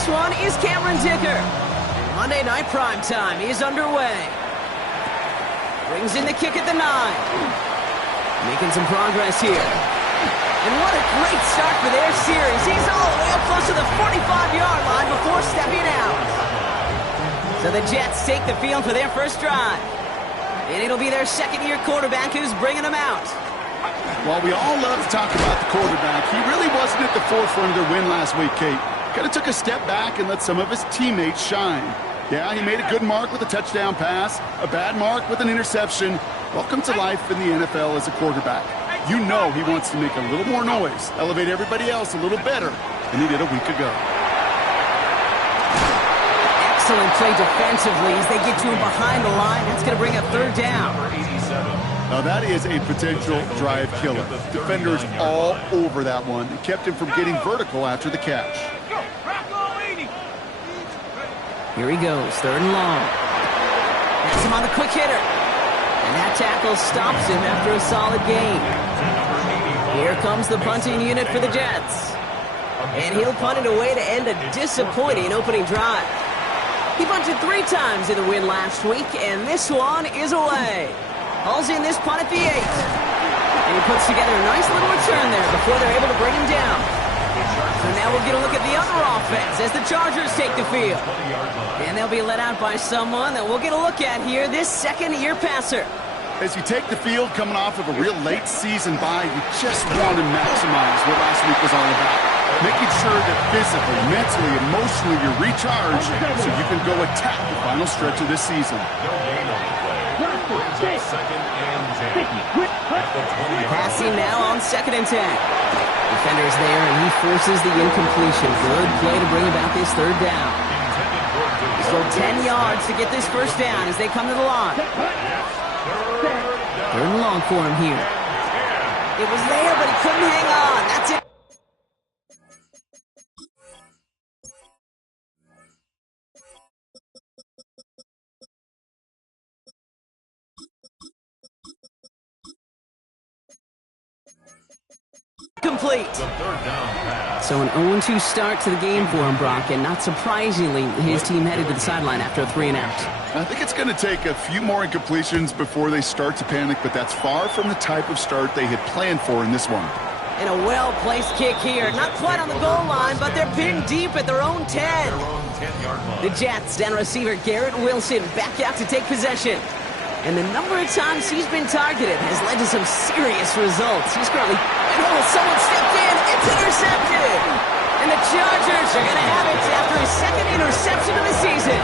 this one is Cameron Dicker. Monday Night Primetime is underway. Brings in the kick at the 9. Making some progress here. And what a great start for their series. He's all the way up close to the 45-yard line before stepping out. So the Jets take the field for their first drive. And it'll be their second-year quarterback who's bringing them out. While we all love to talk about the quarterback, he really wasn't at the forefront of their win last week, Kate. Kind of took a step back and let some of his teammates shine. Yeah, he made a good mark with a touchdown pass, a bad mark with an interception. Welcome to life in the NFL as a quarterback. You know he wants to make a little more noise, elevate everybody else a little better than he did a week ago. Excellent play defensively as they get to him behind the line. That's going to bring up third down. Now that is a potential drive killer. Defenders all over that one. It kept him from getting vertical after the catch. Here he goes, third and long. Has him on the quick hitter. And that tackle stops him after a solid gain. Here comes the punting unit for the Jets. And he'll punt it away to end a disappointing opening drive. He punted 3 times in the win last week, and this one is away. Hauls in this punt at the 8. And he puts together a nice little return there before they're able to bring him down. So now we'll get a look at the other offense as the Chargers take the field. And they'll be let out by someone that we'll get a look at here, this second-year passer. As you take the field coming off of a real late season bye, you just want to maximize what last week was all about. Making sure that physically, mentally, emotionally you're recharged so you can go attack the final stretch of this season. Passing now on 2nd and 10. Defender's there, and he forces the incompletion. Good play to bring about this third down. So 10 yards to get this first down as they come to the line. Third and long for him here. It was there, but he couldn't hang on. That's it. Complete. So an 0-2 start to the game for him, Brock, and not surprisingly, his team headed to the sideline after a 3-and-out. I think it's going to take a few more incompletions before they start to panic, but that's far from the type of start they had planned for in this one. And a well-placed kick here. Not quite on the goal line, but they're pinned deep at their own 10. The Jets and receiver Garrett Wilson back out to take possession. And the number of times he's been targeted has led to some serious results. He's currently... Oh, someone stepped in. It's intercepted. And the Chargers are going to have it after his second interception of the season.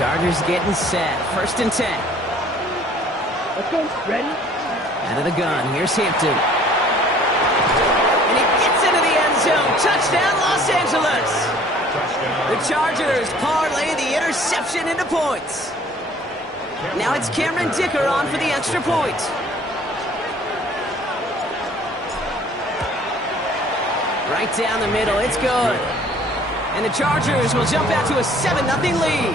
Chargers getting set. 1st and 10. Okay, ready? Out of the gun. Here's Hampton. And he gets into the end zone. Touchdown, Los Angeles. The Chargers parlay the interception into points. Now it's Cameron Dicker on for the extra point. Right down the middle, it's good. And the Chargers will jump out to a 7-0 lead.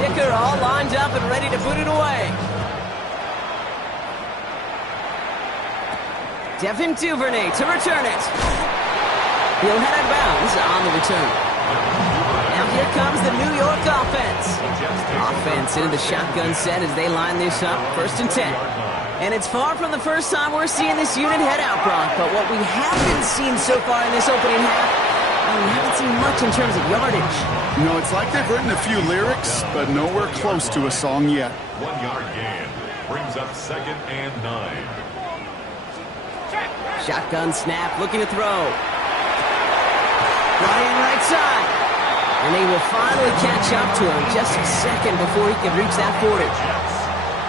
Dicker all lined up and ready to put it away. Devin Duvernay to return it. He'll head out of bounds on the return. Now here comes the New York offense. Offense into the shotgun set as they line this up. 1st and 10. And it's far from the first time we're seeing this unit head out, Brock. But what we haven't seen so far in this opening half, we haven't seen much in terms of yardage. You know, it's like they've written a few lyrics, but nowhere close to a song yet. 1-yard gain brings up 2nd and 9. Shotgun snap, looking to throw. Ryan right side. And they will finally catch up to him just a second before he can reach that 40.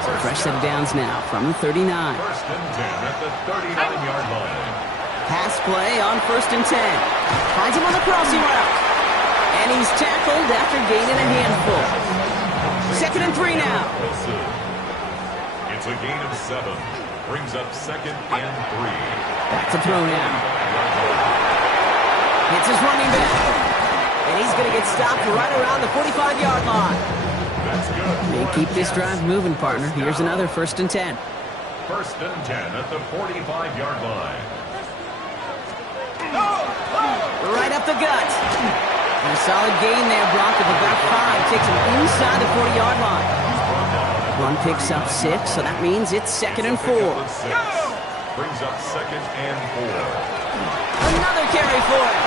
So fresh set of downs now from the 39. 1st and 10 at the 39-yard line. Pass play on 1st and 10. Finds him on the crossing route. And he's tackled after gaining a handful. 2nd and 3 now. It's a gain of 7. Brings up 2nd and 3. Back to throw now. It's his running back. And he's going to get stopped right around the 45-yard line. That's good. They keep this drive moving, partner. Here's another 1st and 10. 1st and 10 at the 45-yard line. Right up the gut. And a solid gain there, Brock, of about 5. Takes him inside the 40-yard line. One picks up 6, so that means it's 2nd and 4. Brings up 2nd and 4. Another carry for him.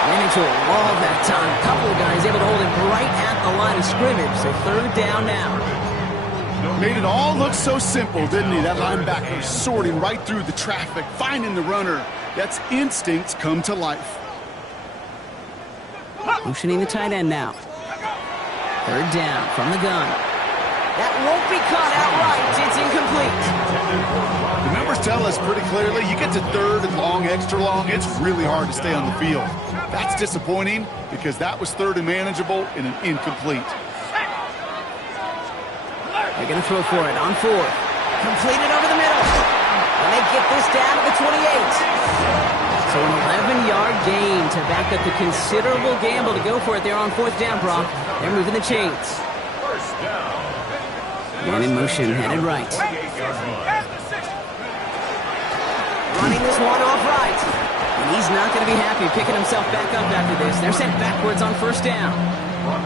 Ran into a wall that time. A couple of guys able to hold him right at the line of scrimmage, so 3rd down now. Made it all look so simple, didn't he? That linebacker sorting right through the traffic, finding the runner. That's instincts come to life. Motioning the tight end now. 3rd down from the gun. That won't be caught outright. It's incomplete. The numbers tell us pretty clearly, you get to 3rd and long, extra long, it's really hard to stay on the field. That's disappointing because that was 3rd and manageable in an incomplete. They're going to throw for it on 4th. Completed over the middle. And they get this down to the 28. So an 11-yard gain to back up the considerable gamble to go for it there on 4th down, Brock. They're moving the chains. 1st down. Man in motion, headed right. 28-yard line. Running this one off right. And he's not going to be happy picking himself back up after this. They're sent backwards on 1st down. All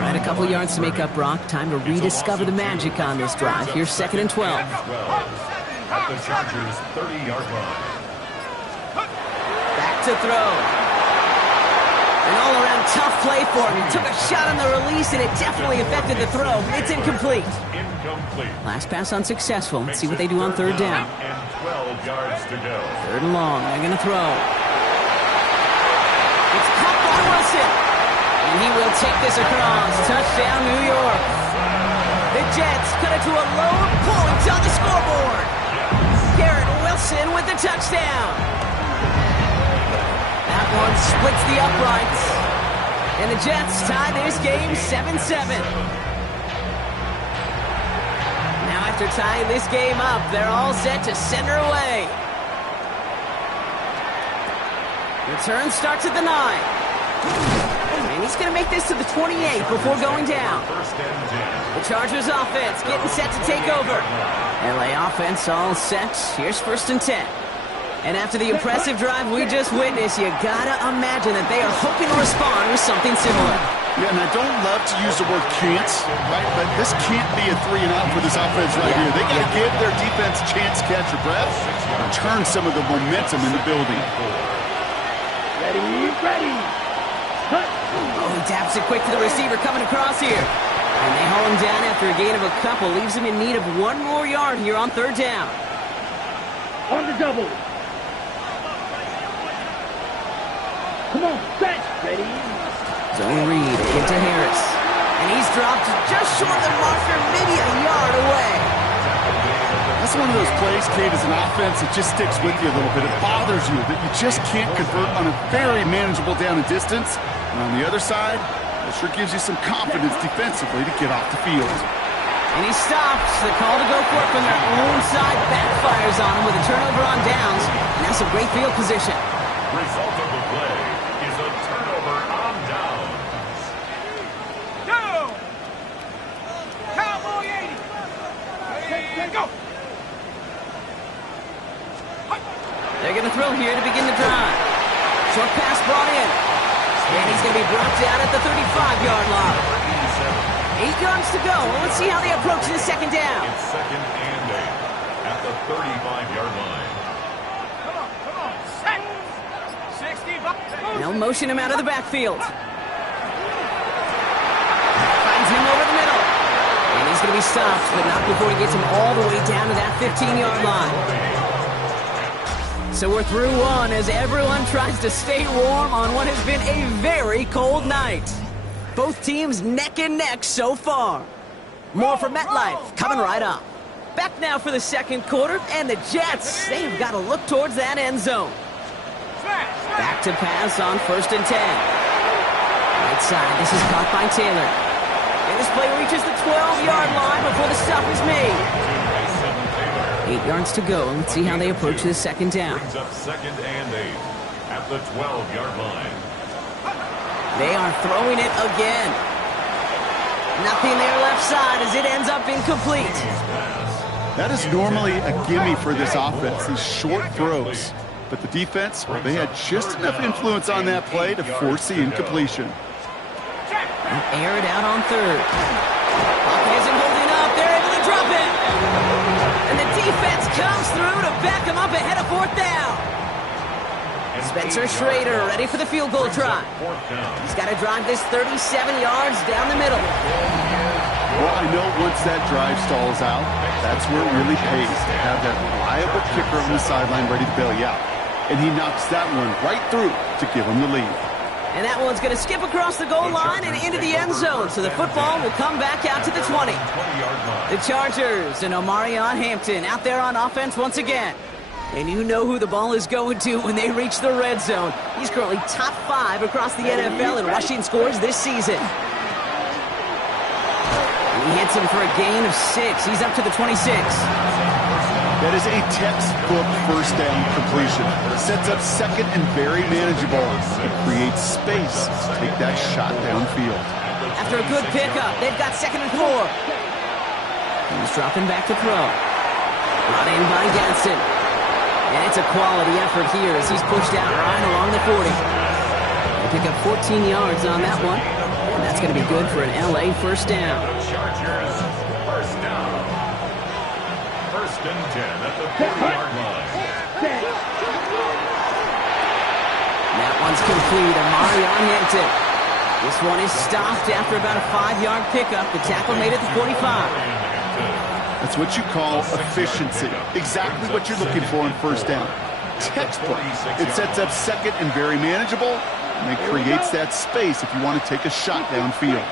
right, a couple yards to make up, Brock. Time to rediscover the magic on this drive. Here's 2nd and 12. At the Chargers' 30-yard line. Back to throw. An all-around tough play for him. He took a shot on the release, and it definitely affected the throw. It's incomplete. Incomplete. Last pass unsuccessful. Let's see what they do on 3rd down. And 12 yards to go. 3rd and long. They're going to throw. It's caught by Wilson. And he will take this across. Touchdown, New York. The Jets cut it to a lone point on the scoreboard. Garrett Wilson with the touchdown. That one splits the uprights. And the Jets tie this game 7-7. Now after tying this game up, they're all set to send her away. Return starts at the 9. And he's going to make this to the 28 before going down. 1st and 10. The Chargers offense getting set to take over. LA offense all set. Here's 1st and 10. And after the impressive drive we just witnessed, you gotta imagine that they are hoping to respond with something similar. Yeah, and I don't love to use the word can't, right? But this can't be a 3-and-out for this offense right here. They got to give their defense a chance to catch their breath and turn some of the momentum in the building. Ready. Cut. Oh, he taps it quick to the receiver coming across here. And they haul him down after a gain of a couple. Leaves him in need of 1 more yard here on 3rd down. On the double. Come on, set. Ready. Zone read, give to Harris. And he's dropped just short of the marker, maybe a yard away. That's one of those plays, Kate, as an offense that just sticks with you a little bit. It bothers you that you just can't convert on a very manageable down and distance. And on the other side, it sure gives you some confidence defensively to get off the field. And he stops. The call to go for it from their own side backfires on him with a turnover on downs. And that's a great field position. Result of the play is a turnover on downs. Go! Cowboy 80. Okay, go. They're going to throw here to begin the drive. Short pass brought in. And he's going to be brought down at the 35-yard line. 8 yards to go. Well, let's see how they approach the 2nd down. It's 2nd and 8 at the 35-yard line. Come on. Set. 65. They'll motion him out of the backfield. Finds him over the middle. And he's going to be stopped, but not before he gets him all the way down to that 15-yard line. So we're through one as everyone tries to stay warm on what has been a very cold night. Both teams neck and neck so far. More from MetLife coming right up. Back now for the 2nd quarter, and the Jets, they've got to look towards that end zone. Back to pass on 1st and 10. Right side, this is caught by Taylor. And this play reaches the 12-yard line before the stop is made. 8 yards to go. Let's see how they approach the 2nd down. Brings up 2nd and 8 at the 12-yard line. They are throwing it again. Nothing there left side as it ends up incomplete. That is normally a gimme for this offense, these short throws. But the defense, well, they had just enough influence on that play to force the incompletion. Air it out on third. Clock isn't holding up. They're able to drop it. And the defense comes through to back him up ahead of fourth down. Spencer Schrader ready for the field goal try. He's got to drive this 37 yards down the middle. Well, I know once that drive stalls out, that's where it really pays to have that reliable kicker on the sideline ready to bail you out. And he knocks that one right through to give him the lead. And that one's going to skip across the goal line and into the end zone, so the football will come back out to the 20. The Chargers and Omarion Hampton out there on offense once again. And you know who the ball is going to when they reach the red zone. He's currently top 5 across the NFL in rushing scores this season. He hits him for a gain of 6. He's up to the 26. That is a textbook first down completion. Sets up second and very manageable. It creates space to take that shot downfield. After a good pickup, they've got second and 4. He's dropping back to throw. Brought in by Ganson. And it's a quality effort here as he's pushed out right along the 40. They pick up 14 yards on that one. And that's going to be good for an LA first down. Chargers first down. First and 10 at the 40-yard line. That one's complete. Omarion Hampton. This one is stopped after about a 5-yard pickup. The tackle made it to 45. That's what you call efficiency. Exactly what you're looking for on first down. Textbook. It sets up second and very manageable, and it creates that space if you want to take a shot downfield.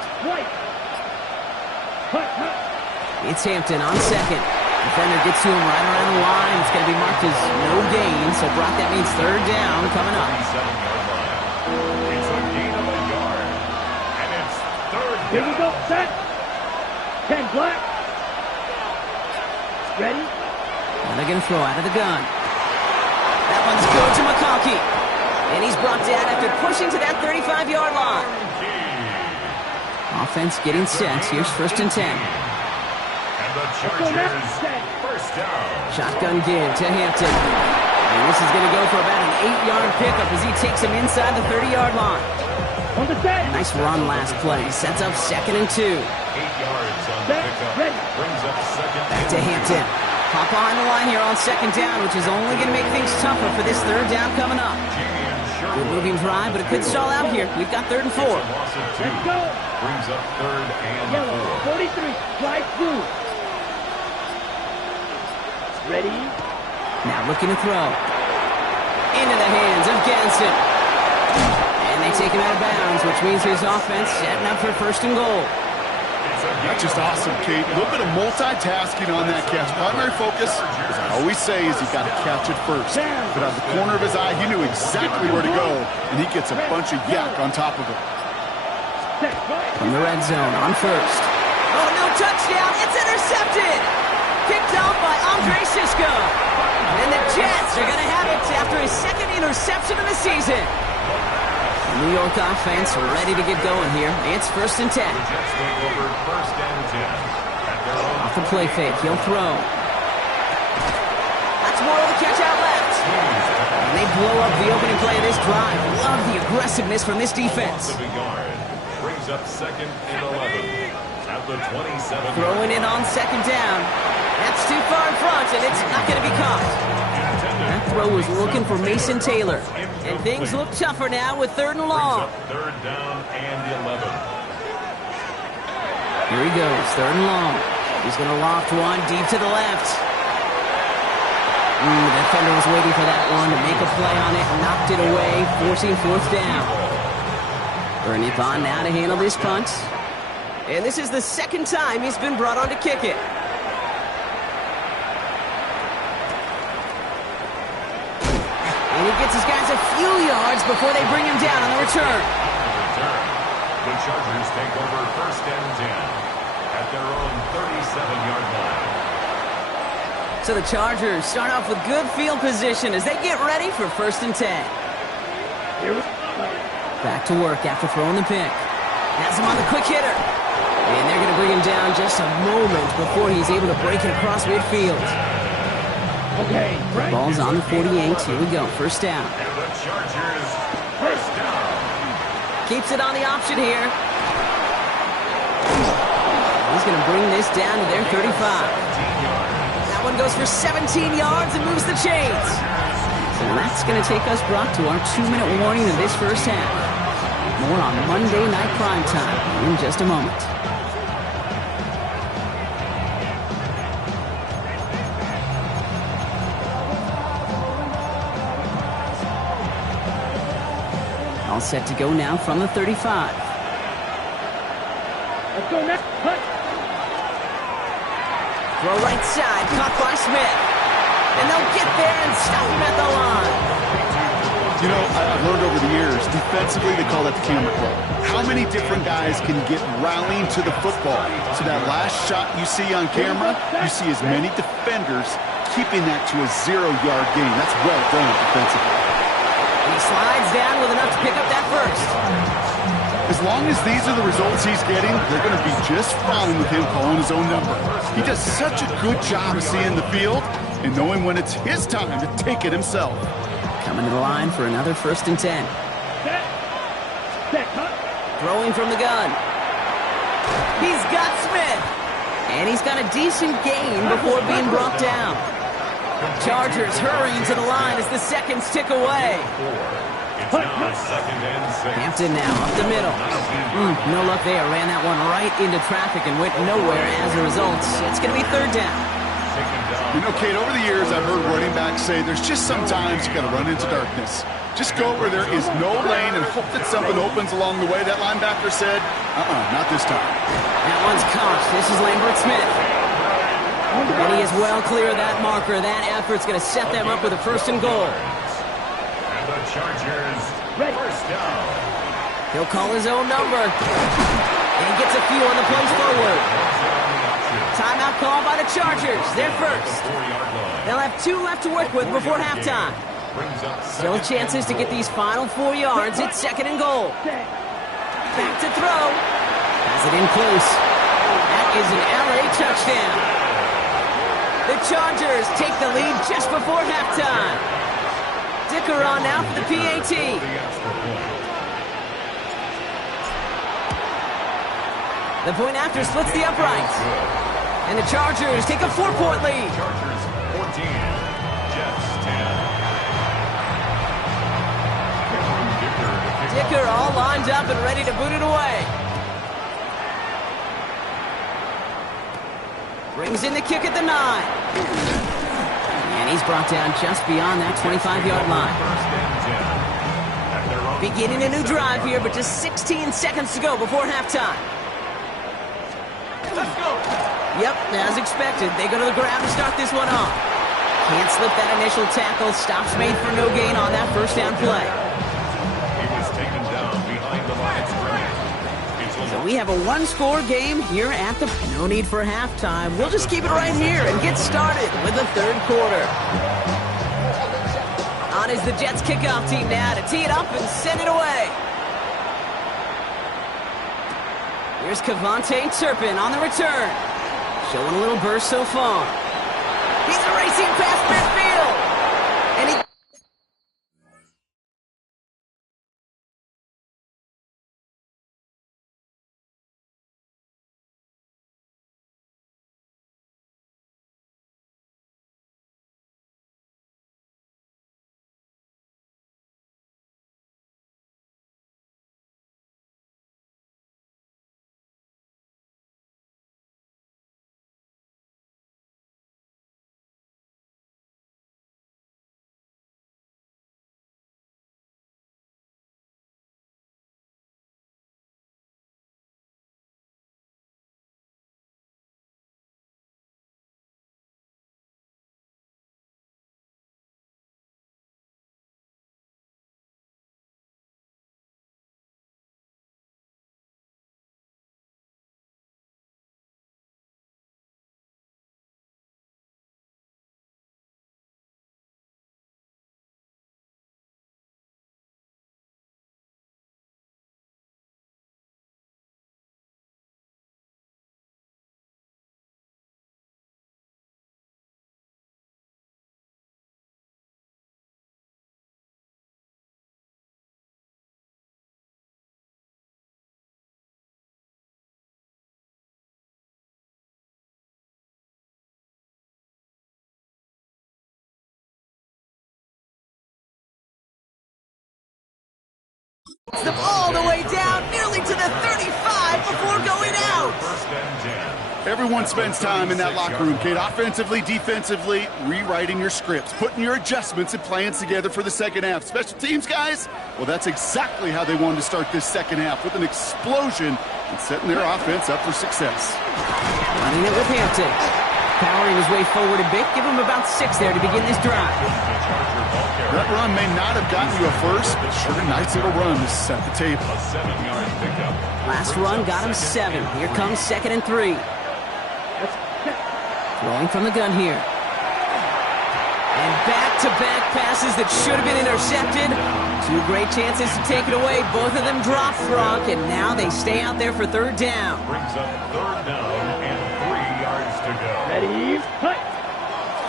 It's Hampton on second. Defender gets to him right around the line. It's going to be marked as no gain, so Brock, that means third down coming up. It's a gain of a yard, and it's third down. Here we go, set. 10 black. Ready? Now they're going to throw out of the gun. That one's good to McConkey. And he's brought down after pushing to that 35-yard line. Offense getting set. Here's first and 10. And the Chargers first down. Shotgun give to Hampton. And this is going to go for about an 8-yard pickup as he takes him inside the 30-yard line. On the set. Nice run last play. Sets up second and 2. 8 yards on the pickup. Brings up second. Back to Hampton. Hop behind the line here on second down, which is only going to make things tougher for this third down coming up. Good moving drive, but it could stall out here. We've got third and 4. Loss of 2. Brings up third and Yellow, 4. 43, slide through. Ready? Now looking to throw. Into the hands of Ganson. And they take him out of bounds, which means his offense setting up for first and goal. That's just awesome, Kate. A little bit of multitasking on that catch. Primary focus, as I always say, is you got to catch it first. But out of the corner of his eye, he knew exactly where to go, and he gets a bunch of yak on top of it. From the red zone on first. Oh, no touchdown. It's intercepted. Picked off by Andre Sisco. And the Jets are going to have it after his second interception of the season. New York offense ready to get going here. It's first and 10. Jets take over first and 10. Off the play fake, he'll throw. That's more of the catch out left. And they blow up the opening play of this drive. Love the aggressiveness from this defense. Brings up second and 11 at the 27. Throwing it on second down. That's too far in front, and it's not going to be caught. That throw was looking for Mason Taylor. And things look tougher now with third and long. Third down and 11. Here he goes, third and long. He's going to loft one deep to the left. The defender was waiting for that one to make a play on it, knocked it away, forcing fourth down. Bernie Bond now to handle this punt. And this is the second time he's been brought on to kick it. And he gets his guys a few yards before they bring him down on the return. The Chargers take over first and 10 at their own 37-yard line. So the Chargers start off with good field position as they get ready for first and 10. Back to work after throwing the pick. Has him on the quick hitter. And they're going to bring him down just a moment before he's able to break it across midfield. Okay, right. Ball's on the 48. Here we go. First down. And the Chargers, first down. Keeps it on the option here. He's going to bring this down to their 35. That one goes for 17 yards and moves the chains. So that's going to take us, Brock, to our 2-minute warning of this first half. More on Monday Night Primetime in just a moment. All set to go now from the 35. Let's go next. Cut. Throw right side, caught by Smith. And they'll get there and stop him at the line. You know, I've learned over the years, defensively they call that the camera club. How many different guys can get rallying to the football? So that last shot you see on camera, you see as many defenders keeping that to a 0-yard gain. That's well done defensively. He slides down with enough to pick up that first. As long as these are the results he's getting, they're going to be just fine with him calling his own number. He does such a good job of seeing the field and knowing when it's his time to take it himself. Coming to the line for another 1st and 10. Set. Set. Cut. Throwing from the gun. He's got Smith. And he's got a decent gain before being brought down. Chargers hurrying to the line as the seconds tick away. It's now second and 6. Hampton now up the middle. No luck there. Ran that one right into traffic and went nowhere as a result. It's going to be 3rd down. You know, Kate, over the years, I've heard running backs say there's just sometimes you got to run into darkness. Just go where there is no lane and hope that something opens along the way. That linebacker said, not this time. That one's caught. This is Lambert Smith. And he is well clear of that marker. That effort's going to set them up with a 1st and goal. And the Chargers, first down. He'll call his own number. And he gets a few on the plays forward. Timeout call by the Chargers. They're first. They'll have 2 left to work with before halftime. Still chances to get these final 4 yards. It's 2nd and goal. Back to throw. Has it in close. That is an LA touchdown. The Chargers take the lead just before halftime. Dicker on now for the PAT. The point after splits the uprights. And the Chargers take a 4-point lead. Chargers 14, Jets 10. Dicker all lined up and ready to boot it away. Brings in the kick at the 9. And he's brought down just beyond that 25-yard line. Beginning a new drive here, but just 16 seconds to go before halftime. Let's go. Yep, as expected, they go to the ground to start this one off. Can't slip that initial tackle. Stops made for no gain on that 1st down play. He was taken down behind the line of scrimmage. So we have a 1-score game here at the... No need for halftime. We'll just keep it right here and get started with the 3rd quarter. On is the Jets kickoff team now to tee it up and send it away. Here's Kavontae Turpin on the return. Showing a little burst so far. He's racing past midfield. And he Them all the way down, nearly to the 35 before going out. First and 10. Everyone spends time in that locker room, Kate. Offensively, defensively, rewriting your scripts, putting your adjustments and plans together for the second half. Special teams, guys, well, that's exactly how they wanted to start this second half, with an explosion and setting their offense up for success. Running it with Hampton. Powering his way forward a bit. Give him about 6 there to begin this drive. That run may not have gotten you a first, but sure a nice little run to set the table. A 7-yard pickup. Last run got him 7. Here comes 2nd and 3. Throwing from the gun here. And back-to-back passes that should have been intercepted. 2 great chances to take it away. Both of them dropped, Gronk, and now they stay out there for 3rd down. Brings up 3rd down and 3 yards to go. Ready, fight.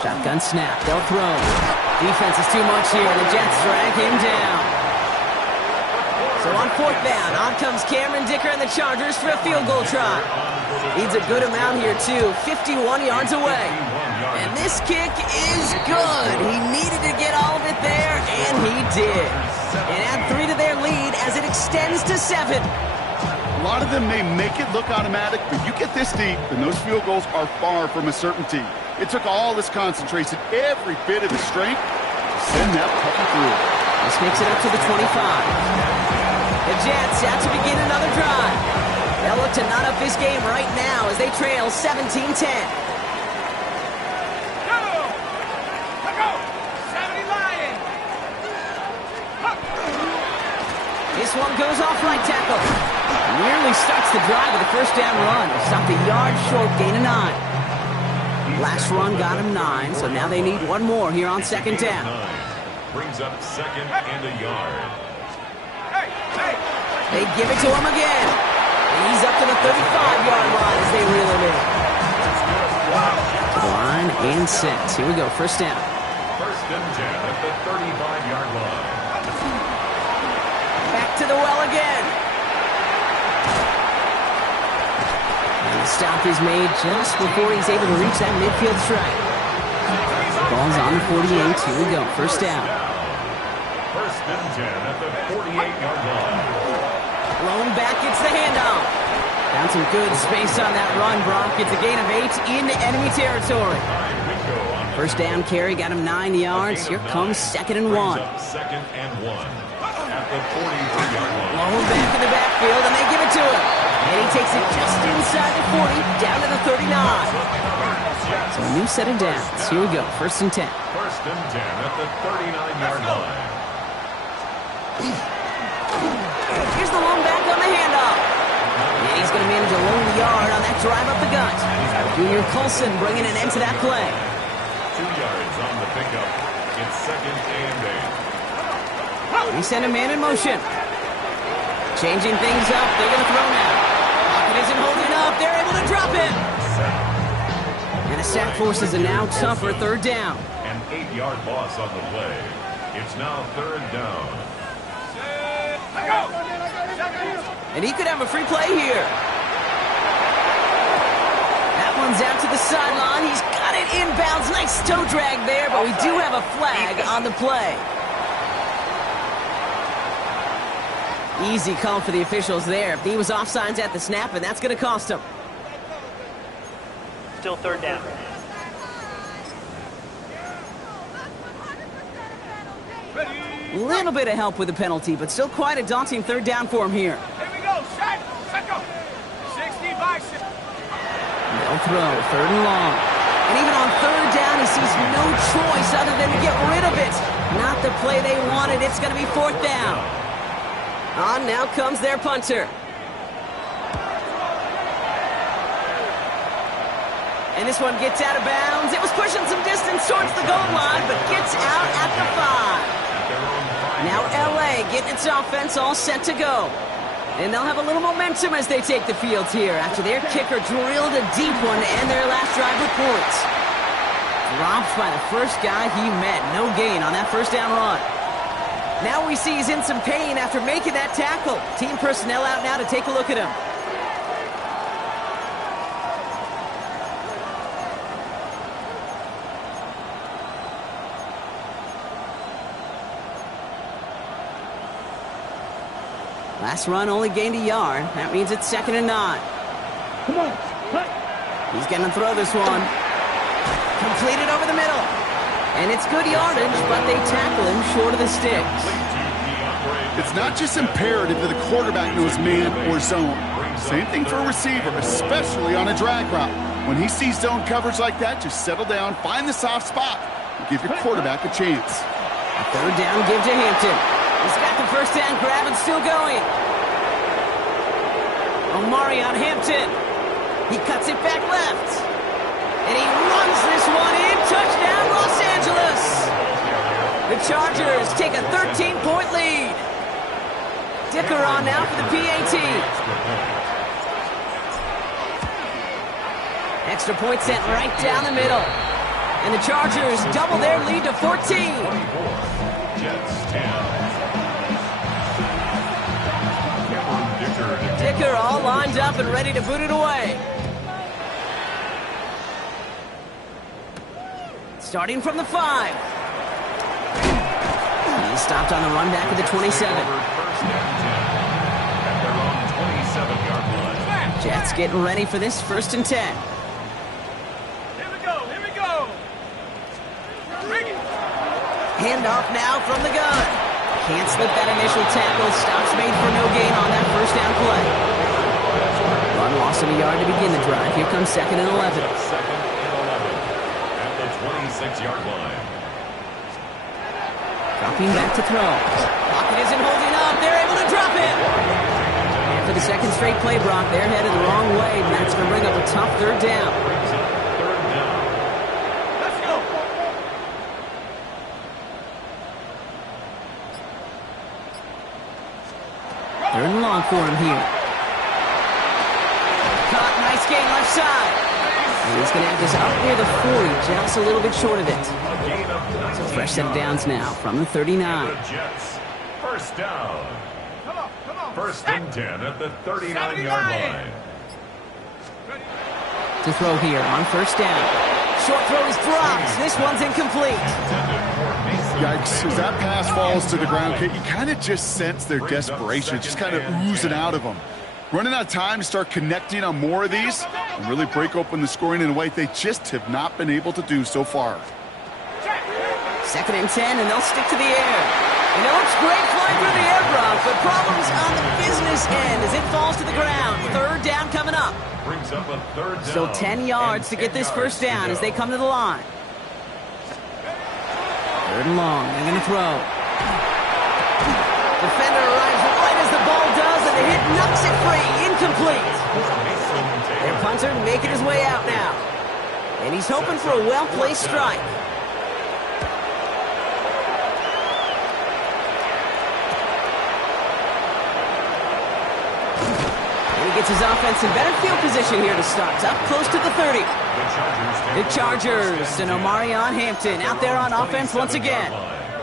Shotgun snap. They'll throw. Defense is too much here. The Jets drag him down. So on 4th down, on comes Cameron Dicker and the Chargers for a field goal try. Needs a good amount here, too. 51 yards away. And this kick is good. He needed to get all of it there, and he did. And add 3 to their lead as it extends to 7. A lot of them may make it look automatic, but you get this deep, and those field goals are far from a certainty. It took all this concentration, every bit of the strength, to send that puppy through. This makes it up to the 25. The Jets out to begin another drive. They'll look to knot up this game right now as they trail 17-10. This one goes off right tackle. Nearly starts the drive with a first down run. Stopped a yard short, gain of 9. Last run got him 9, so now they need one more here on 2nd down. Brings up 2nd and a yard. They give it to him again. And he's up to the 35-yard line as they reel him in. To the line and set. Here we go, first down. 1st and 10 at the 35-yard line. Back to the well again. And the stop is made just before he's able to reach that midfield strike. Ball's on the 48. Here we go. First down. 1st and 10 at the 48-yard line. Blown back, gets the handoff. Found some good space on that run, Brock. It's a gain of 8 into enemy territory. First down carry got him 9 yards. Here comes 2nd and 1. 2nd and 1 at the 43-yard line. Blown back in the backfield, and they give it to him. And he takes it just inside the 40, down to the 39. So a new set of downs. Here we go, 1st and 10. 1st and 10 at the 39-yard line. Here's the long back on the handoff. And he's going to manage a long yard on that drive up the gut. Junior Colson bringing an end to that play. 2 yards on the pickup. It's 2nd and 8. He sent a man in motion. Changing things up. They're going to throw now. Pocket isn't holding up. They're able to drop it. And the sack forces a now tougher 3rd down. An 8-yard loss on the play. It's now 3rd down. And he could have a free play here. That one's out to the sideline. He's got it inbounds. Nice toe drag there, but we do have a flag on the play. Easy call for the officials there. He was offsides at the snap, and that's going to cost him. Still 3rd down. Little bit of help with the penalty, but still quite a daunting 3rd down for him here. Here we go. Set. Go. 65. They'll throw, 3rd and long. And even on 3rd down, he sees no choice other than to get rid of it. Not the play they wanted. It's going to be 4th down. On now comes their punter. And this one gets out of bounds. It was pushing some distance towards the goal line, but gets out at the 5. Now LA getting its offense all set to go. And they'll have a little momentum as they take the field here after their kicker drilled a deep one to end their last drive with points. Dropped by the first guy he met. No gain on that first down run. Now we see he's in some pain after making that tackle. Team personnel out now to take a look at him. Last run only gained a yard. That means it's 2nd and 9. Come on. Cut. He's going to throw this one. Completed over the middle. And it's good yardage, but they tackle him short of the sticks. It's not just imperative that a quarterback knows man or zone. Same thing for a receiver, especially on a drag route. When he sees zone coverage like that, just settle down, find the soft spot, and give your quarterback a chance. A 3rd down give to Hampton. He's got the 1st down grab and still going. Omari on Hampton. He cuts it back left. And he runs this one in. Touchdown, Los Angeles. The Chargers take a 13-point lead. Dicker on now for the PAT. Extra point sent right down the middle. And the Chargers double their lead to 14. Jets 10. Dicker all lined up and ready to boot it away. Starting from the 5. He stopped on the run back at the 27. At their own 27-yard line. Jets getting ready for this 1st and 10. Here we go. Bring it. Handoff now from the gun. Can't slip that initial tackle. Stops made for no gain on that 1st down play. Run loss of a yard to begin the drive. Here comes 2nd and 11. 2nd and 11 at the 26-yard line. Dropping back to throw. Pocket isn't holding up. They're able to drop it. And for the 2nd straight play, Brock, they're headed the wrong way. And that's going to bring up a tough 3rd down. Brings up 3rd down. Let's go. Third and long for him here. Caught, nice gain left side. And he's going to have this up near the 40, just a little bit short of it. A gain of 19 Fresh set of downs now from the 39. The Jets, 1st down. Come on. 1st and 10 at the 39-yard line. To throw here on 1st down. Short throw is dropped. This one's incomplete. Yikes, as that pass falls to the ground, Kate, you kind of just sense their desperation, just kind of oozing out of them. Running out of time to start connecting on more of these and really break open the scoring in a way they just have not been able to do so far. 2nd and 10, and they'll stick to the air. And it looks great flying through the air, Brock, but problems on the business end as it falls to the ground. 3rd down coming up. Brings up a 3rd down. Still 10 yards to get this 1st down as they come to the line. 3rd and long. They're going to throw. Defender arrives right as the ball does, and the hit knocks it free. Incomplete. Their punter making his way out now. And he's hoping for a well-placed strike. And he gets his offense in better field position here to start. Up close to the 30. The Chargers and Omari on Hampton out there on offense once again.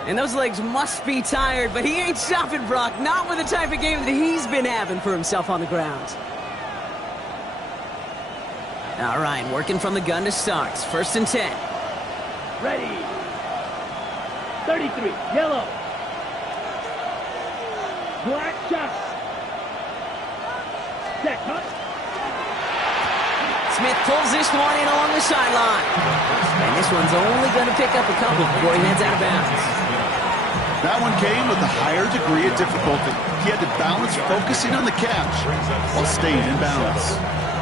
And those legs must be tired, but he ain't stopping, Brock. Not with the type of game that he's been having for himself on the ground. All right, working from the gun to start. 1st and 10. Ready. 33. Yellow. Black just. Set. Cut. Smith pulls this one in along the sideline. And this one's only going to pick up a couple before he heads out of bounds. That one came with a higher degree of difficulty. He had to balance focusing on the catch while staying in balance.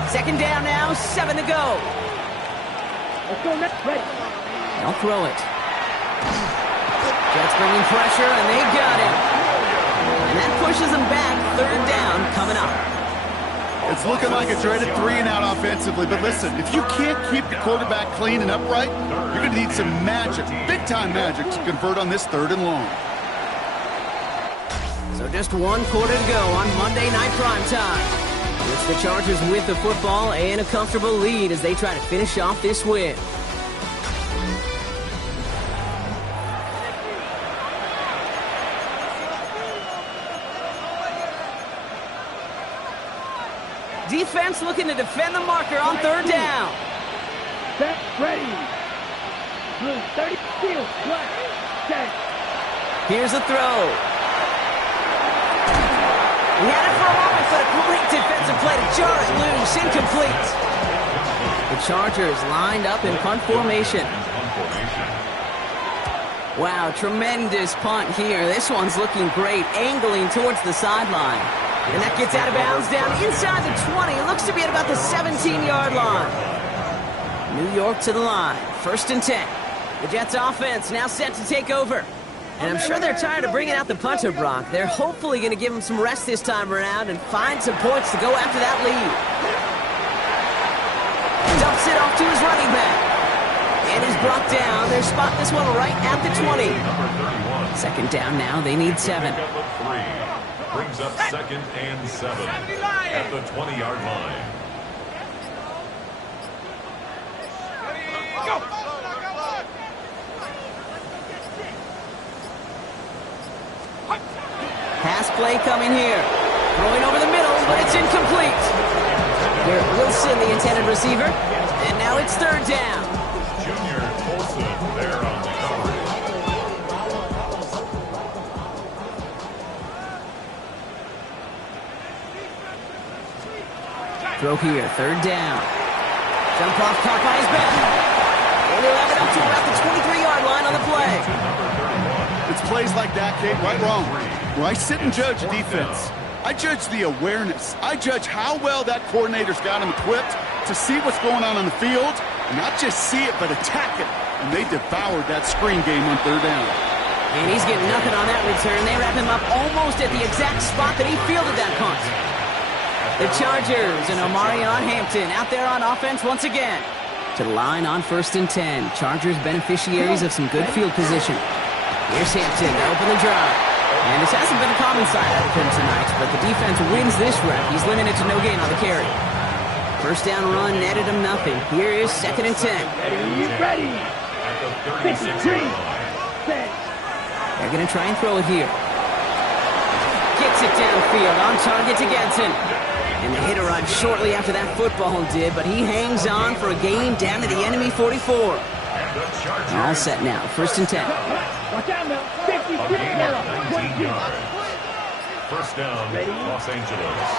2nd down now, 7 to go. Let's go next. Ready. They'll throw it. Jets bringing pressure, and they got him. And that pushes them back. 3rd down coming up. It's looking like a dreaded 3-and-out offensively, but listen, if you can't keep the quarterback clean and upright, you're going to need some magic, big-time magic, to convert on this 3rd and long. So just 1 quarter to go on Monday Night Primetime. It's the Chargers with the football and a comfortable lead as they try to finish off this win. Defense looking to defend the marker on 3rd down. Set. Ready. Blue 30. Field. Black. Set. Here's a throw. He had it for a moment, but a great defensive play to jar it loose. Incomplete. The Chargers lined up in punt formation. Wow, tremendous punt here. This one's looking great, angling towards the sideline. And that gets out of bounds down inside the 20. It looks to be at about the 17-yard line. New York to the line. 1st and 10. The Jets offense now set to take over. And I'm sure they're tired of bringing out the punter, Brock. They're hopefully going to give him some rest this time around and find some points to go after that lead. Dumps it off to his running back. And is brought down. They spot this one right at the 20. 2nd down now. They need 7. Brings up 2nd and 7 at the 20-yard line. Go! Pass play coming here. Throwing over the middle, but it's incomplete. Garrett Wilson, the intended receiver. And now it's 3rd down. Junior Colson there on the coverage. Throw here, 3rd down. Jump off, caught by his back. And he'll have it up to about the 23-yard line on the play. It's plays like that, Kate, right wrong. Where I sit and judge defense, I judge the awareness. I judge how well that coordinator's got him equipped to see what's going on the field, and not just see it, but attack it. And they devoured that screen game on 3rd down. And he's getting nothing on that return. They wrap him up almost at the exact spot that he fielded that punt. The Chargers and Omarion Hampton out there on offense once again. To the line on 1st and 10. Chargers beneficiaries of some good field position. Here's Hampton to open the drive. And this hasn't been a common side out of him tonight, but the defense wins this rep. He's limited to no gain on the carry. 1st down run netted him nothing. Here is 2nd and 10. Ready. At the 36-yard line. They're going to try and throw it here. Gets it downfield on target to Gedson. And the hit arrived shortly after that football did, but he hangs on for a gain down to the enemy 44. All set now. 1st and 10. Watch out now. 56 A gain yard. of 19 yards. 1st down, Los Angeles.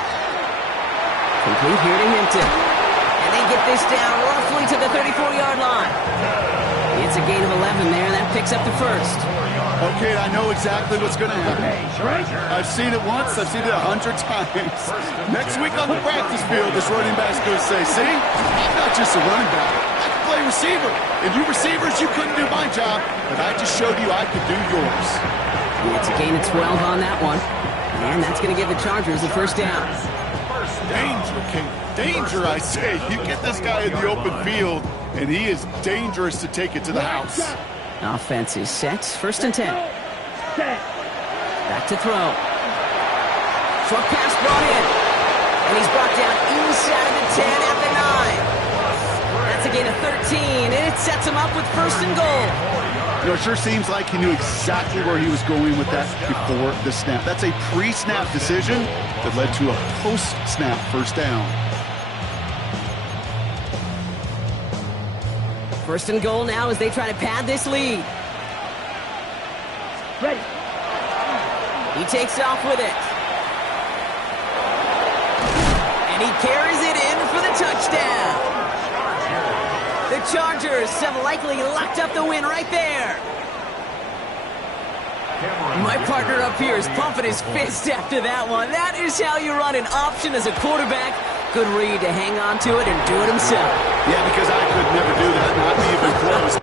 Complete here to Hampton. And they get this down roughly to the 34-yard line. It's a gain of 11 there, and that picks up the 1st. Okay, I know exactly what's going to happen. I've seen it once, I've seen it 100 times. Next week on the practice field, this running back's going to say, see, I'm not just a running back, I can play receiver. And you receivers, you couldn't do my job, but I just showed you I could do yours. It's a gain of 12 on that one. And that's going to give the Chargers the 1st down. Danger, Kate. Danger, I say. You get this guy in the open field, and he is dangerous to take it to the house. Offense is set. 1st and 10. Set. Back to throw. Short pass brought in. And he's brought down inside of the 10 at the 9. That's a gain of 13, and it sets him up with 1st and goal. You know, it sure seems like he knew exactly where he was going with that before the snap. That's a pre-snap decision that led to a post-snap 1st down. 1st and goal now as they try to pad this lead. Ready. He takes off with it. And he carries it in for the touchdown. The Chargers have likely locked up the win right there. My partner up here is pumping his fist after that one. That is how you run an option as a quarterback. Good read to hang on to it and do it himself. Yeah, because I could never do that, not even close.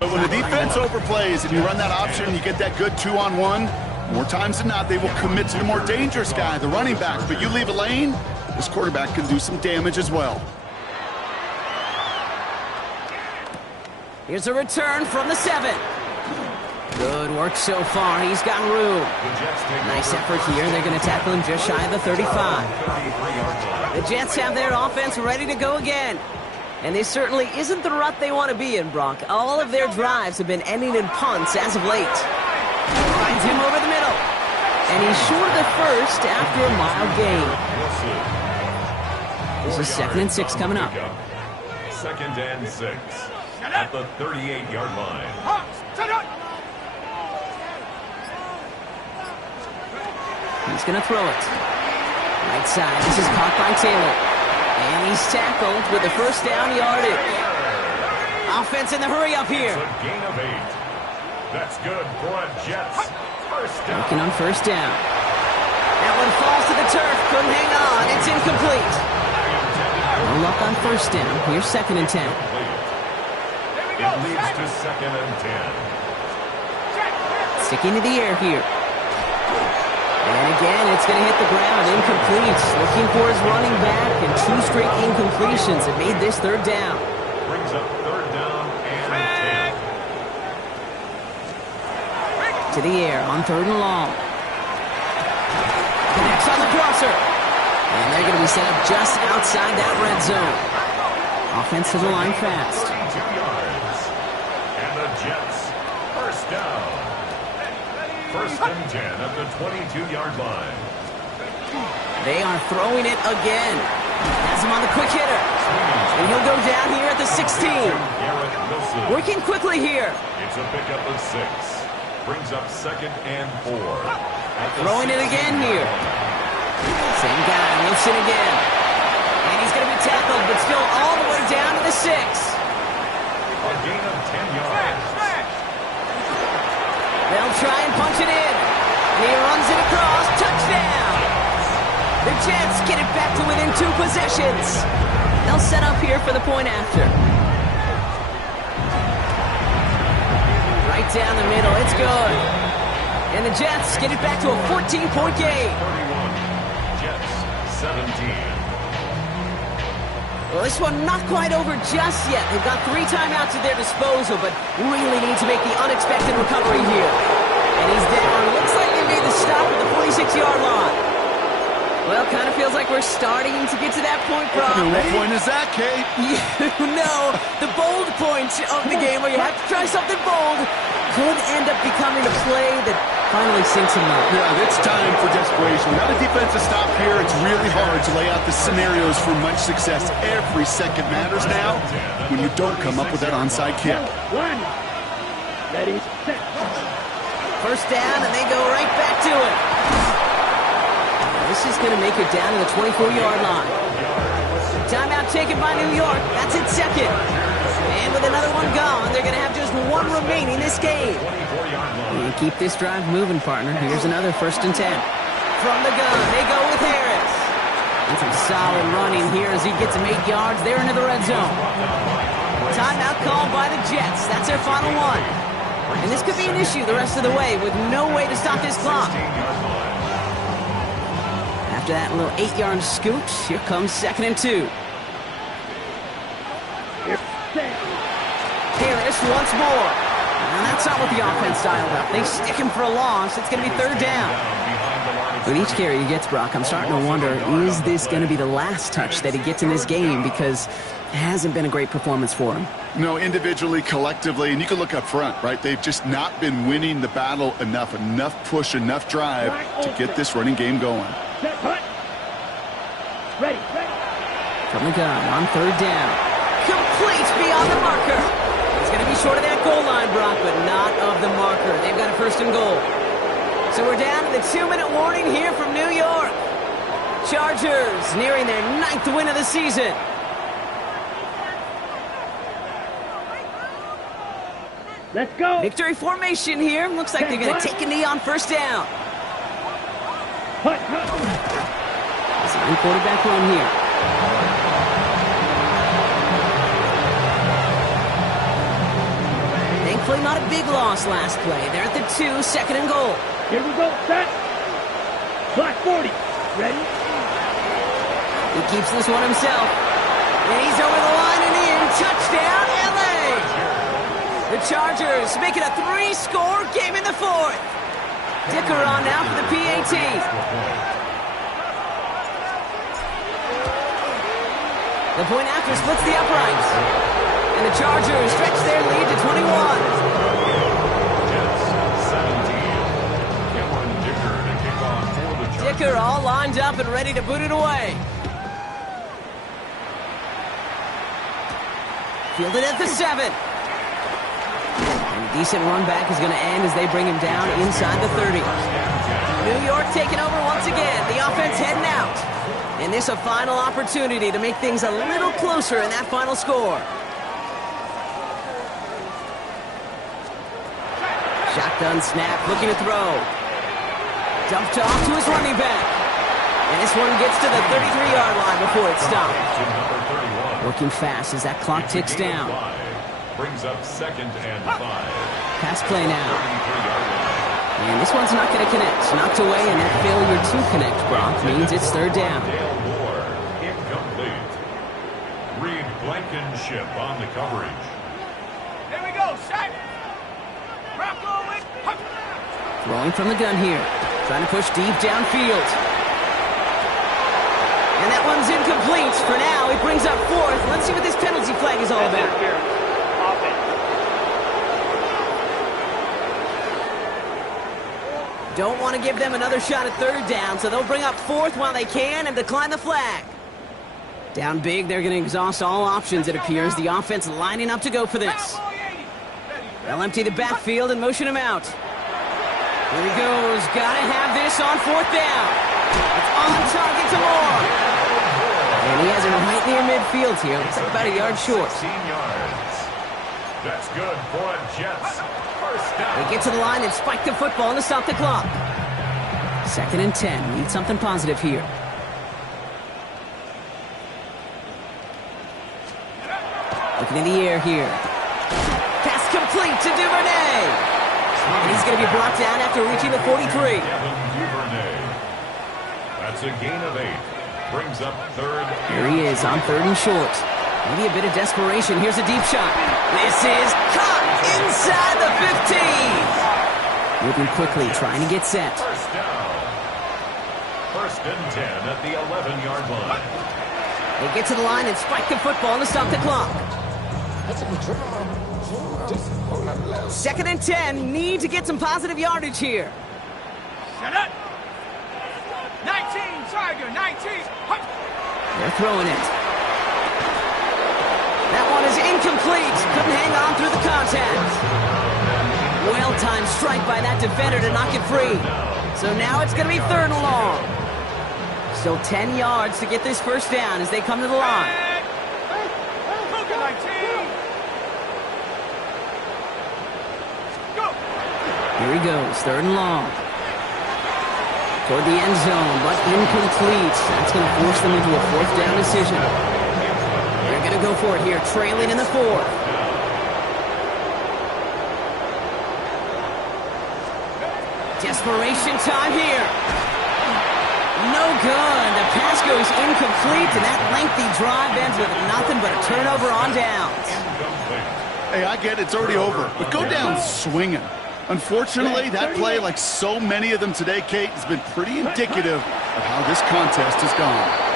But when the defense overplays and you run that option, you get that good 2-on-1, more times than not, they will commit to the more dangerous guy, the running back. But you leave a lane, this quarterback can do some damage as well. Here's a return from the 7. Good work so far. He's got room. Nice effort here. They're going to tackle him just shy of the 35. The Jets have their offense ready to go again. And this certainly isn't the rut they want to be in, Brock. All of their drives have been ending in punts as of late. Finds him over the middle. And he's short of the first after a mild gain. This is 2nd and 6 coming up. 2nd and 6 at the 38-yard line. He's going to throw it. Right side. This is caught by Taylor. And he's tackled with the first down yardage. Offense in the hurry up here. It's a gain of 8. That's good for a Jets. First down. Looking on first down. That one falls to the turf. Couldn't hang on. It's incomplete. No luck on first down. Here's 2nd and 10. It leads to 2nd and 10. Sticking to the air here. And again, it's going to hit the ground. Incomplete. Looking for his running back, and 2 straight incompletions have made this 3rd down. Brings up 3rd down and 10. To the air on 3rd and long. Connects on the crosser. And they're going to be set up just outside that red zone. Offense to the line fast. 32 yards. And the Jets, first down. 1st and 10 at the 22-yard line. They are throwing it again. Has him on the quick hitter. And he'll go down here at the 16. Working quickly here. It's a pickup of 6. Brings up 2nd and 4. Throwing it again here. Same guy, Wilson again. And he's going to be tackled, but still all the way down to the 6. A gain of 10 yards. They'll try and punch it in. And he runs it across. Touchdown. The Jets get it back to within 2 possessions. They'll set up here for the point after. Right down the middle. It's good. And the Jets get it back to a 14-point game. 31. Jets 17. Well, this one not quite over just yet. They've got 3 timeouts at their disposal, but really need to make the unexpected recovery here. And he's down. Looks like they made the stop at the 46-yard line. Well, kind of feels like we're starting to get to that point, Brock. What point is that, Kate? You know, the bold point of the game where you have to try something bold could end up becoming a play that finally sinks him up. Yeah, it's time for desperation. Without a defensive stop here, it's really hard to lay out the scenarios for much success. Every second matters now when you don't come up with that onside kick. One. Ready, set. First down, and they go right back to it. This is going to make it down to the 24-yard line. Timeout taken by New York. That's its 2nd. And with another one gone, they're going to have just 1 remaining this game. And keep this drive moving, partner. Here's another 1st and 10. From the gun, they go with Harris. And some solid running here as he gets him 8 yards. They're into the red zone. Timeout called by the Jets. That's their final one. And this could be an issue the rest of the way with no way to stop this clock. After that little 8-yard scoot, here comes 2nd and 2. Harris once more. And that's not what the offense dialed up. They stick him for a loss. It's going to be 3rd down. With each carry he gets, Brock, I'm starting to wonder, is this going to be the last touch that he gets in this game? Because it hasn't been a great performance for him. No, individually, collectively, and you can look up front, right? They've just not been winning the battle enough push, enough drive to get this running game going. Ready. From the gun on 3rd down. Complete beyond the marker. It's going to be short of that goal line, Brock, but not of the marker. They've got a 1st and goal. So we're down to the 2-minute warning here from New York. Chargers nearing their 9th win of the season. Let's go. Victory formation here. Looks like they're going to take a knee on 1st down. It's a quarterback run here. Hopefully not a big loss last play. They're at the 2, second and goal. Here we go. Set. Clock 40. Ready? He keeps this one himself. And he's over the line and in. Touchdown, LA! The Chargers make it a 3-score game in the 4th. Dicker on now for the PAT. The point after splits the uprights. And the Chargers stretch their lead to 21. Jets 17. Cameron Dicker to kick off for the Chargers. Dicker all lined up and ready to boot it away. Fielded at the 7. And a decent run back is going to end as they bring him down inside the 30. New York taking over once again. The offense heading out. And this a final opportunity to make things a little closer in that final score. Shotgun snap, looking to throw. Dumped off to his running back. And this one gets to the 33-yard line before it's stopped. Working fast as that clock ticks down. Brings up 2nd and 5. Pass play now. And this one's not going to connect. Knocked away, and that failure to connect, Brock, means it's 3rd down. Incomplete. Reed Blankenship on the coverage. Here we go, set. Rocco with... Throwing from the gun here. Trying to push deep downfield. And that one's incomplete. For now, it brings up 4th. Let's see what this penalty flag is all about. Don't want to give them another shot at 3rd down, so they'll bring up 4th while they can and decline the flag. Down big, they're going to exhaust all options, it appears. The offense lining up to go for this. They'll empty the backfield and motion him out. Here he goes. Got to have this on 4th down. It's on target to Moore. And he has it right near midfield here. Looks like about a yard short. 16 yards. That's good for Jets. First down. They get to the line and spike the football to stop the clock. 2nd and 10. Need something positive here. Looking in the air here. Pass complete to Duvernay. And he's going to be brought down after reaching the 43. That's a gain of 8. Brings up 3rd. Here he is on 3rd and short. Maybe a bit of desperation. Here's a deep shot. This is caught inside the 15. Moving quickly, trying to get set. First down. 1st and 10 at the 11-yard line. They get to the line and spike the football to stop the clock. 2nd and 10. Need to get some positive yardage here. Shut up. 19, Tiger, 19. They're throwing it. That one is incomplete. Couldn't hang on through the contact. Well-timed strike by that defender to knock it free. So now it's going to be 3rd and long. Still 10 yards to get this 1st down as they come to the line. Here he goes, 3rd and long. Toward the end zone, but incomplete. That's going to force them into a 4th down decision. They're going to go for it here, trailing in the 4th. Desperation time here. No good. The pass goes incomplete, and that lengthy drive ends with nothing but a turnover on downs. Hey, I get it. It's already over. But go down swinging. Unfortunately, that play, like so many of them today, Kate, has been pretty indicative of how this contest has gone.